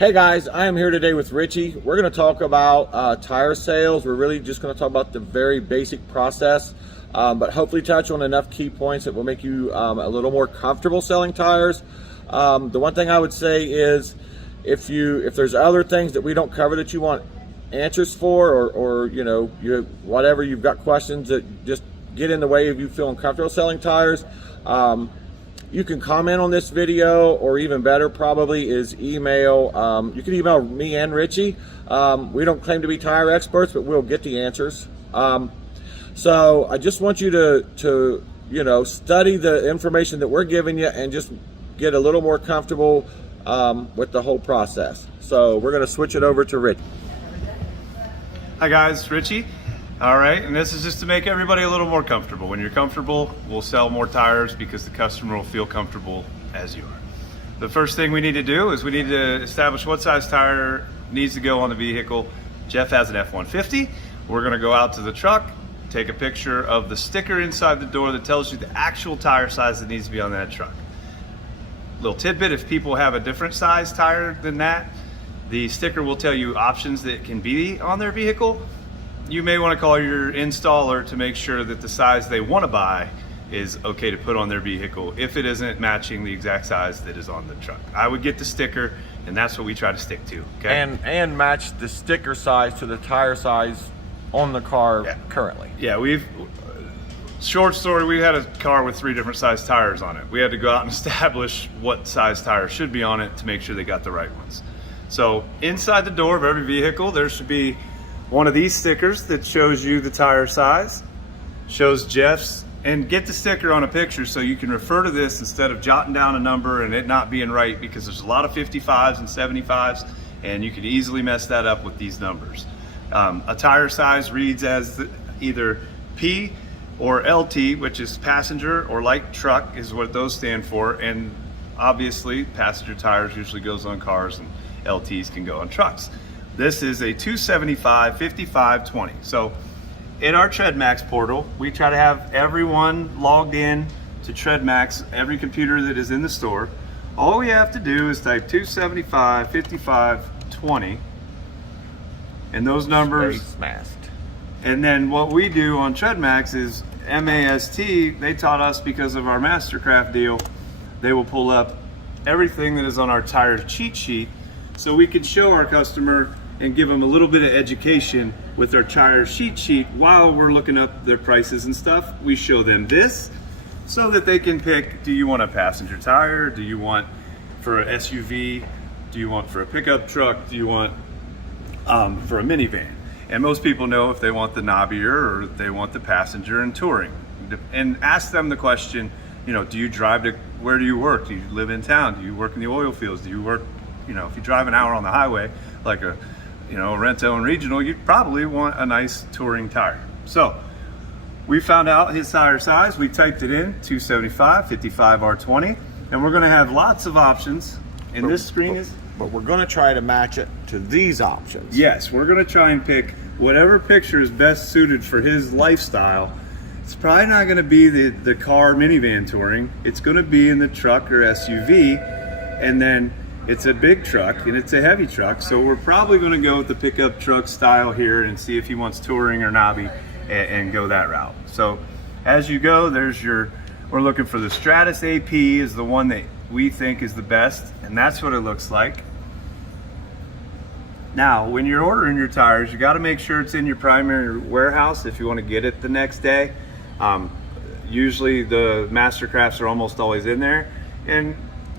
Hey guys, I am here today with Richie. We're going to talk about tire sales. We're really just going to talk about the very basic process, but hopefully touch on enough key points that will make you a little more comfortable selling tires. The one thing I would say is if there's other things that we don't cover that you want answers for, or whatever, you've got questions that just get in the way of you feeling comfortable selling tires, you can comment on this video, or even better probably is email. You can email me and Richie. We don't claim to be tire experts, but we'll get the answers. So I just want you to study the information that we're giving you and just get a little more comfortable with the whole process. So we're going to switch it over to Richie. Hi guys, Richie. All right, and this is just to make everybody a little more comfortable. When you're comfortable, we'll sell more tires because the customer will feel comfortable as you are. The first thing we need to do is we need to establish what size tire needs to go on the vehicle. Jeff has an F-150. We're gonna go out to the truck, take a picture of the sticker inside the door that tells you the actual tire size that needs to be on that truck. Little tidbit, if people have a different size tire than that, the sticker will tell you options that can be on their vehicle. You may want to call your installer to make sure that the size they want to buy is okay to put on their vehicle if it isn't matching the exact size that is on the truck. I would get the sticker, and that's what we try to stick to. Okay. And match the sticker size to the tire size on the car currently. Yeah, short story, we had a car with 3 different size tires on it. We had to go out and establish what size tire should be on it to make sure they got the right ones. So inside the door of every vehicle, there should be one of these stickers that shows you the tire size, shows Jeff's, and get the sticker on a picture so you can refer to this instead of jotting down a number and it not being right, because there's a lot of 55s and 75s and you can easily mess that up with these numbers. A tire size reads as either P or LT, which is passenger or light truck is what those stand for, and obviously passenger tires usually goes on cars and LTs can go on trucks. This is a 275 55 20. So in our TreadMax portal, we try to have everyone logged in to TreadMax, every computer that is in the store. All we have to do is type 275 55 20 and those numbers. And then what we do on TreadMax is MAST. They taught us, because of our Mastercraft deal, they will pull up everything that is on our tire cheat sheet, so we can show our customer and give them a little bit of education with our tire cheat sheet while we're looking up their prices and stuff. We show them this so that they can pick, do you want a passenger tire? Do you want for a SUV? Do you want for a pickup truck? Do you want for a minivan? And most people know if they want the knobbier or if they want the passenger and touring. And ask them the question, do you drive to, where do you work? Do you live in town? Do you work in the oil fields? Do you work, if you drive an hour on the highway, like a Rento and Regional, you'd probably want a nice touring tire. So we found out his tire size. We typed it in, 275 55 R20, and we're going to have lots of options. And this screen is... But we're going to try to match it to these options. Yes, we're going to try and pick whatever picture is best suited for his lifestyle. It's probably not going to be the car minivan touring. It's going to be in the truck or SUV, and then it's a big truck and it's a heavy truck, so we're probably going to go with the pickup truck style here and see if he wants touring or knobby and go that route. So as you go, we're looking for the Stratus AP is the one that we think is the best, and that's what it looks like. Now, when you're ordering your tires, you got to make sure it's in your primary warehouse if you want to get it the next day. Usually the Mastercrafts are almost always in there, and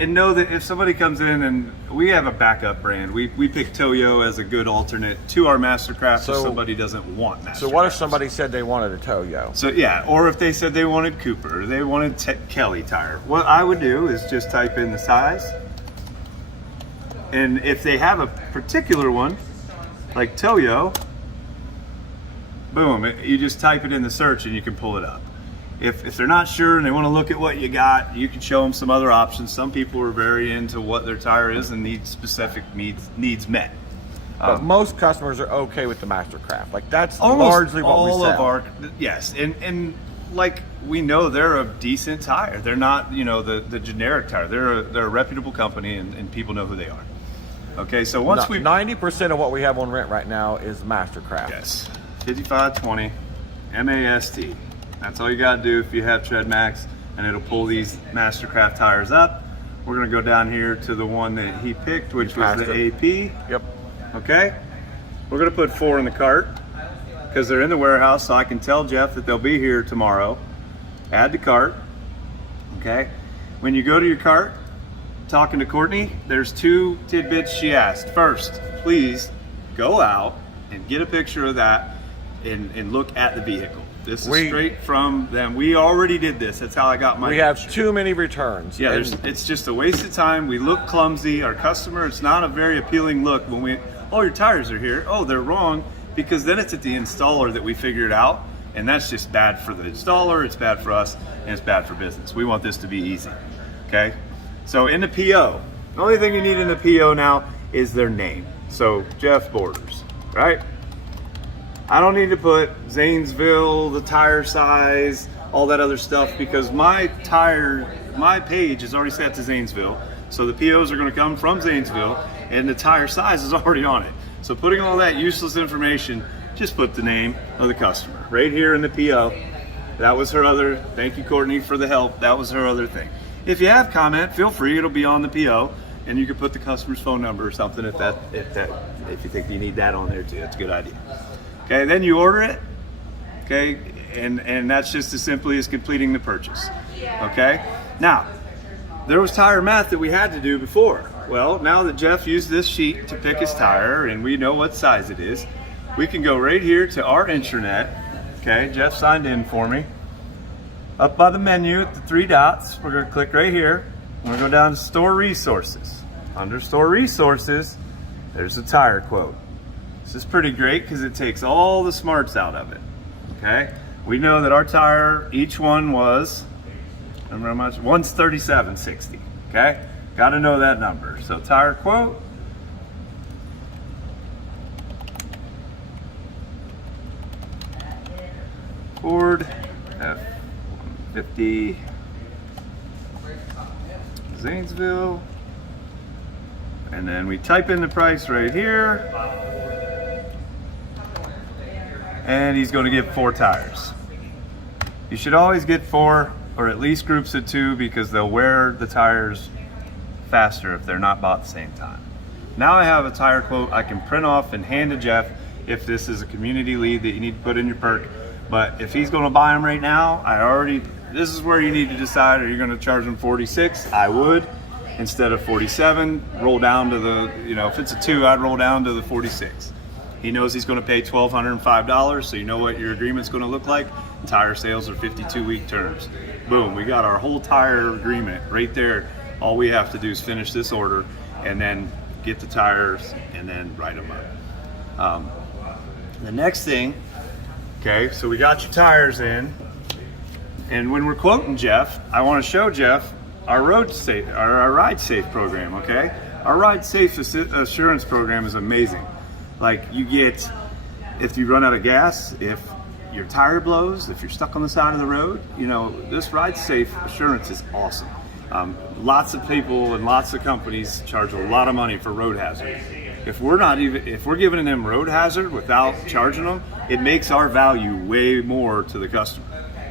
know that if somebody comes in, and we have a backup brand, we pick Toyo as a good alternate to our Mastercraft if somebody doesn't want Mastercraft. So what if somebody said they wanted a Toyo? So yeah, or if they said they wanted Cooper, or they wanted Kelly tire. What I would do is just type in the size, and if they have a particular one, like Toyo, boom, you just type it in the search and you can pull it up. If they're not sure and they want to look at what you got, you can show them some other options. Some people are very into what their tire is and need specific needs met. But most customers are okay with the Mastercraft. Like that's largely what we sell. All of our, yes, and like we know they're a decent tire. They're not, the generic tire. They're a reputable company, and people know who they are. Okay, so once we 90% of what we have on rent right now is Mastercraft. yes, 5520 MAST. That's all you got to do if you have Tread Max, and it'll pull these Mastercraft tires up. We're gonna go down here to the one that he picked, which was the AP. Yep. Okay, we're gonna put 4 in the cart because they're in the warehouse, so I can tell Jeff that they'll be here tomorrow. Add to cart. Okay, when you go to your cart, talking to Courtney, there's 2 tidbits she asked. First, please go out and get a picture of that and look at the vehicle. This is straight from them. We already did this. That's how I got my We picture. have too many returns. Yeah, it's just a waste of time. We look clumsy. Our customer, it's not a very appealing look when we, oh, your tires are here. Oh, they're wrong. Because then it's at the installer that we figure it out. And that's just bad for the installer, it's bad for us, and it's bad for business. We want this to be easy, okay? So in the PO, the only thing you need in the PO now is their name. So Jeff Borders, right? I don't need to put Zanesville, the tire size, all that other stuff, because my page is already set to Zanesville. So the POs are gonna come from Zanesville, and the tire size is already on it. So putting all that useless information, just put the name of the customer right here in the PO. That was her other, thank you Courtney for the help, that was her other thing. If you have comment, feel free, it'll be on the PO, and you can put the customer's phone number or something if you think you need that on there too. That's a good idea. Okay, then you order it, okay, and that's just as simply as completing the purchase. Okay, now there was tire math that we had to do before. Well, now that Jeff used this sheet to pick his tire and we know what size it is, we can go right here to our intranet. Okay, Jeff signed in for me. Up by the menu at the 3 dots, we're going to click right here. We're going to go down to Store Resources. Under Store Resources, there's the tire quote. This is pretty great because it takes all the smarts out of it. Okay, we know that our tire, each one was, remember how much? One's $37.60. Okay, got to know that number. So tire quote. Ford F-150 Zanesville, and then we type in the price right here, and he's going to get 4 tires. You should always get 4, or at least groups of 2, because they'll wear the tires faster if they're not bought at the same time. Now I have a tire quote I can print off and hand to Jeff if this is a community lead that you need to put in your perk. But if he's going to buy them right now, this is where you need to decide, are you going to charge him 46? I would. Instead of 47, roll down to the, if it's a 2, I'd roll down to the 46. He knows he's going to pay $1,205, so you know what your agreement's going to look like. Tire sales are 52-week terms. Boom, we got our whole tire agreement right there. All we have to do is finish this order and then get the tires and then write them up. The next thing, okay, so we got your tires in, and when we're quoting Jeff, I want to show Jeff our our Ride Safe program, okay? Our Ride Safe assurance program is amazing. Like, you get, if you run out of gas, if your tire blows, if you're stuck on the side of the road, this Ride Safe assurance is awesome. Lots of people and lots of companies charge a lot of money for road hazard. If we're giving them road hazard without charging them, it makes our value way more to the customer.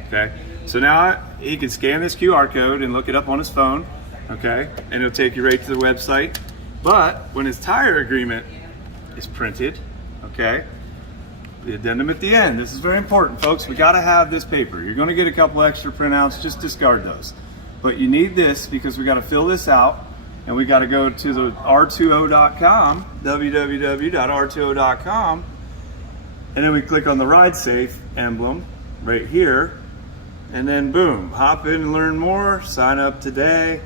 Okay, so now he can scan this QR code and look it up on his phone. Okay, and it'll take you right to the website. But when his tire agreement is printed, okay, the addendum at the end. This is very important, folks. We got to have this paper. You're going to get a couple extra printouts. Just discard those. But you need this because we got to fill this out. And we got to go to the r2o.com, www.r2o.com, and then we click on the Ride Safe emblem right here, and then boom, hop in and learn more, sign up today.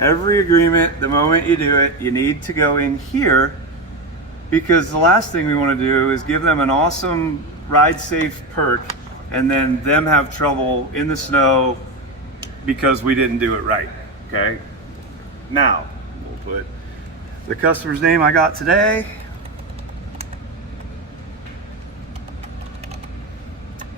Every agreement, the moment you do it, you need to go in here, because the last thing we want to do is give them an awesome Ride Safe perk and then them have trouble in the snow because we didn't do it right, okay? Now, we'll put the customer's name I got today.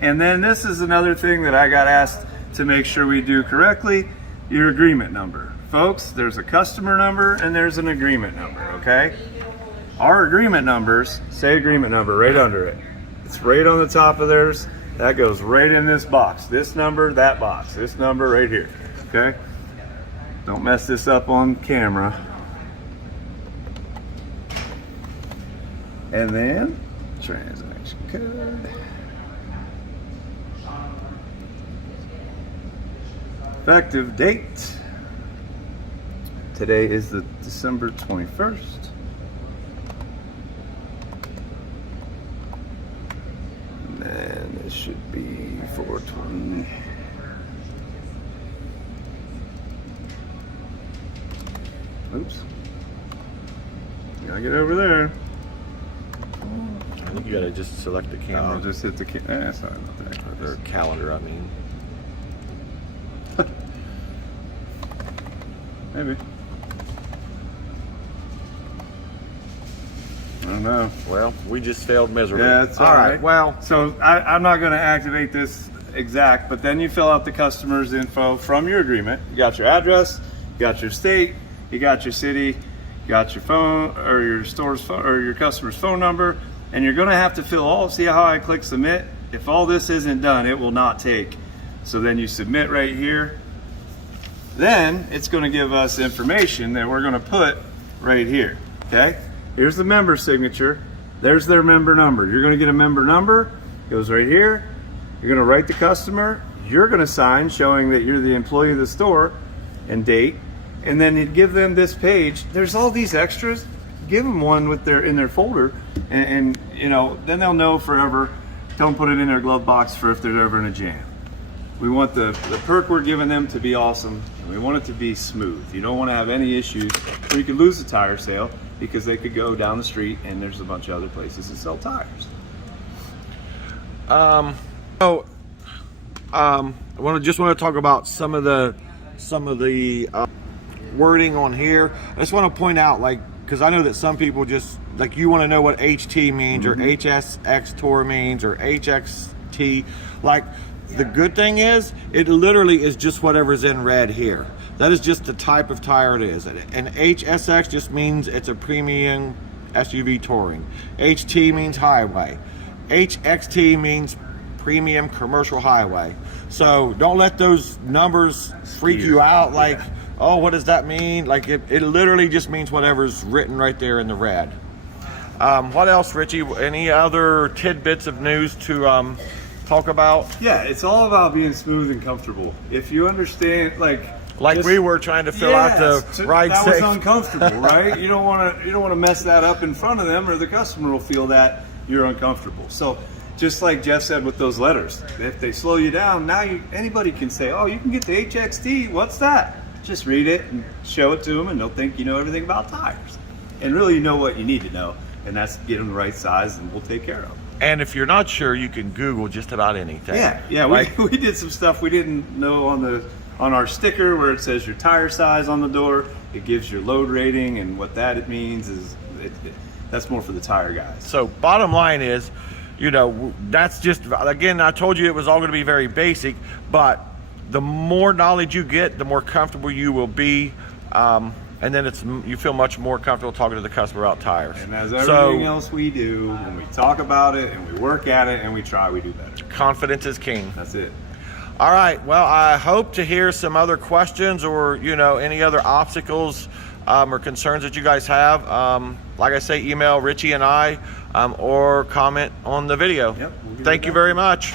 And then this is another thing that I got asked to make sure we do correctly, your agreement number. folks, there's a customer number and there's an agreement number, okay? Our agreement numbers, say agreement number right under it. It's right on the top of theirs. That goes right in this box. This number, that box. This number right here, okay? Don't mess this up on camera. And then, transaction code. Effective date. Today is the December 21st. And then it should be 420. Oops. Gotta get over there. I think you gotta just select the camera. I'll just hit the camera. Sorry about that. Or calendar, I mean. Maybe. I don't know. Well, we just failed miserably. Yeah, it's all right. Well, so I'm not going to activate this exact, but then you fill out the customer's info from your agreement. You got your address, you got your state, you got your city, you got your phone or your store's phone or your customer's phone number, and you're going to have to fill all. See how I click submit? If all this isn't done, it will not take. So then you submit right here. Then it's going to give us information that we're going to put right here. Okay, here's the member signature. There's their member number. You're going to get a member number. Goes right here. You're going to write the customer. You're going to sign showing that you're the employee of the store and date. And then you give them this page. There's all these extras. Give them one with their in their folder, and you know, then they'll know forever. Don't put it in their glove box for if they're ever in a jam. We want the perk we're giving them to be awesome, and we want it to be smooth. You don't want to have any issues where you could lose a tire sale because they could go down the street and there's a bunch of other places that sell tires. I just want to talk about some of the wording on here. I just want to point out, like, because I know that some people just like, you want to know what HT means or HSX Tour means or HXT. Like, the good thing is, it literally is just whatever's in red here. That is just the type of tire it is. And HSX just means it's a premium SUV touring. HT means highway. HXT means premium commercial highway. So don't let those numbers freak you out. Like, oh, what does that mean? Like, it literally just means whatever's written right there in the red. What else, Richie? Any other tidbits of news to talk about? Yeah, it's all about being smooth and comfortable. If you understand, like we were trying to fill out the ride that safe. was uncomfortable, right? You don't want to mess that up in front of them, or the customer will feel that you're uncomfortable. So, just like Jeff said with those letters, if they slow you down, now anybody can say, "Oh, you can get the HXT. What's that?" Just read it and show it to them, and they'll think you know everything about tires. And really, you know what you need to know, and that's get them the right size, and we'll take care of them. And if you're not sure, you can Google just about anything. Yeah. Like, we did some stuff we didn't know on our sticker where it says your tire size on the door. It gives your load rating, and what that means is that's more for the tire guys. So bottom line is, you know, that's just, again, I told you it was all going to be very basic, but the more knowledge you get, the more comfortable you will be. And then you feel much more comfortable talking to the customer about tires. And as everything else we do, when we talk about it and we work at it and we try, we do better. Confidence is king. That's it. All right. Well, I hope to hear some other questions or, you know, any other obstacles or concerns that you guys have. Like I say, email Richie and I or comment on the video. Yep, Thank you very much.